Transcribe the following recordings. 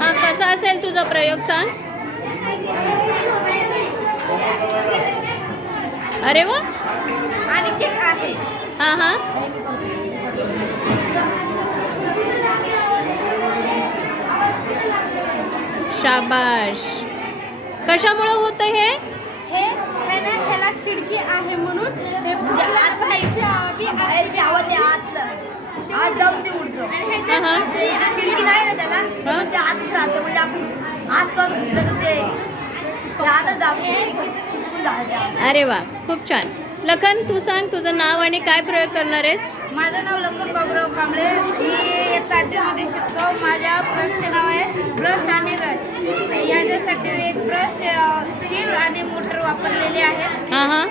हा कसा असेल तुझा प्रयोग सांग? अरे वा. हा हा. शाबाश. कशामुळं होतं हे? ना ह्याला खिडकी आहे म्हणून हे फुलं बाहेरची आवाजी बाहेरची आवाज आहे. आतलं आत जाऊन ते उडतं. आणि ह्याच्यात. जे खिडकी नाही ना त्याला? पण ते आतच राहतं. म्हणजे आपण आत श्वास घेतलं तर ते ते आतच दाबून चिपकून जातं त्या अरे वा खूप छान. लखन तू सांग तुझं नाव आणि काय प्रयोग करणार आहेस? माझं नाव लखन बाबुराव कांबळे. माझ्या ब्रशचे नाव आहे ब्रश आणि रश ह्याच्यासाठी एक ब्रश सील आणि मोटर वापरलेली आहे. हां हां.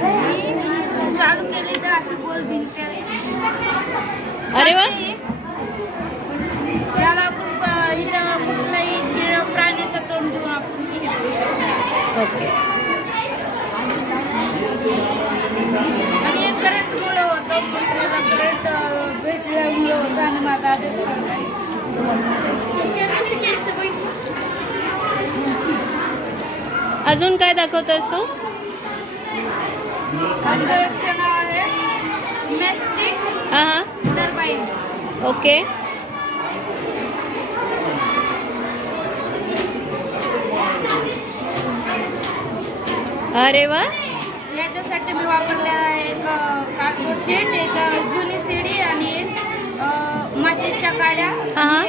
हे मी चालू केली तर अशी गोल भिंत अरे वा. याला आपण प- इथं कुठलाही किड प्राण्याचं तोंड देऊन आपण ओके आणि हे करंटमुळं होतं मला करंट माझा अजून काय दाखवतोस तू? नाव आहे हां ओके. अरे वा. याच्यासाठी मी वापरलेला आहे एक कार्डबोर्ड शीट एक जुनी सीडी आणि एक काड्या हा.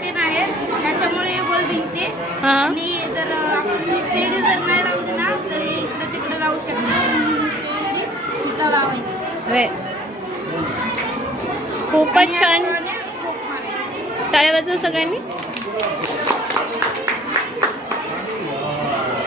पेन आहे त्याच्यामुळे हे गोल भिंती. हां. आणि जर आपण ही सीडी जर नाही लावली ना तर हे इकडे तिकडे लावू शकतो. म्हणून सीडी इथं लावायची. वे आणि खूपच छान. याप्रमाणे खोक मारायची. टाळ्या वाजवा सगळ्यांनी.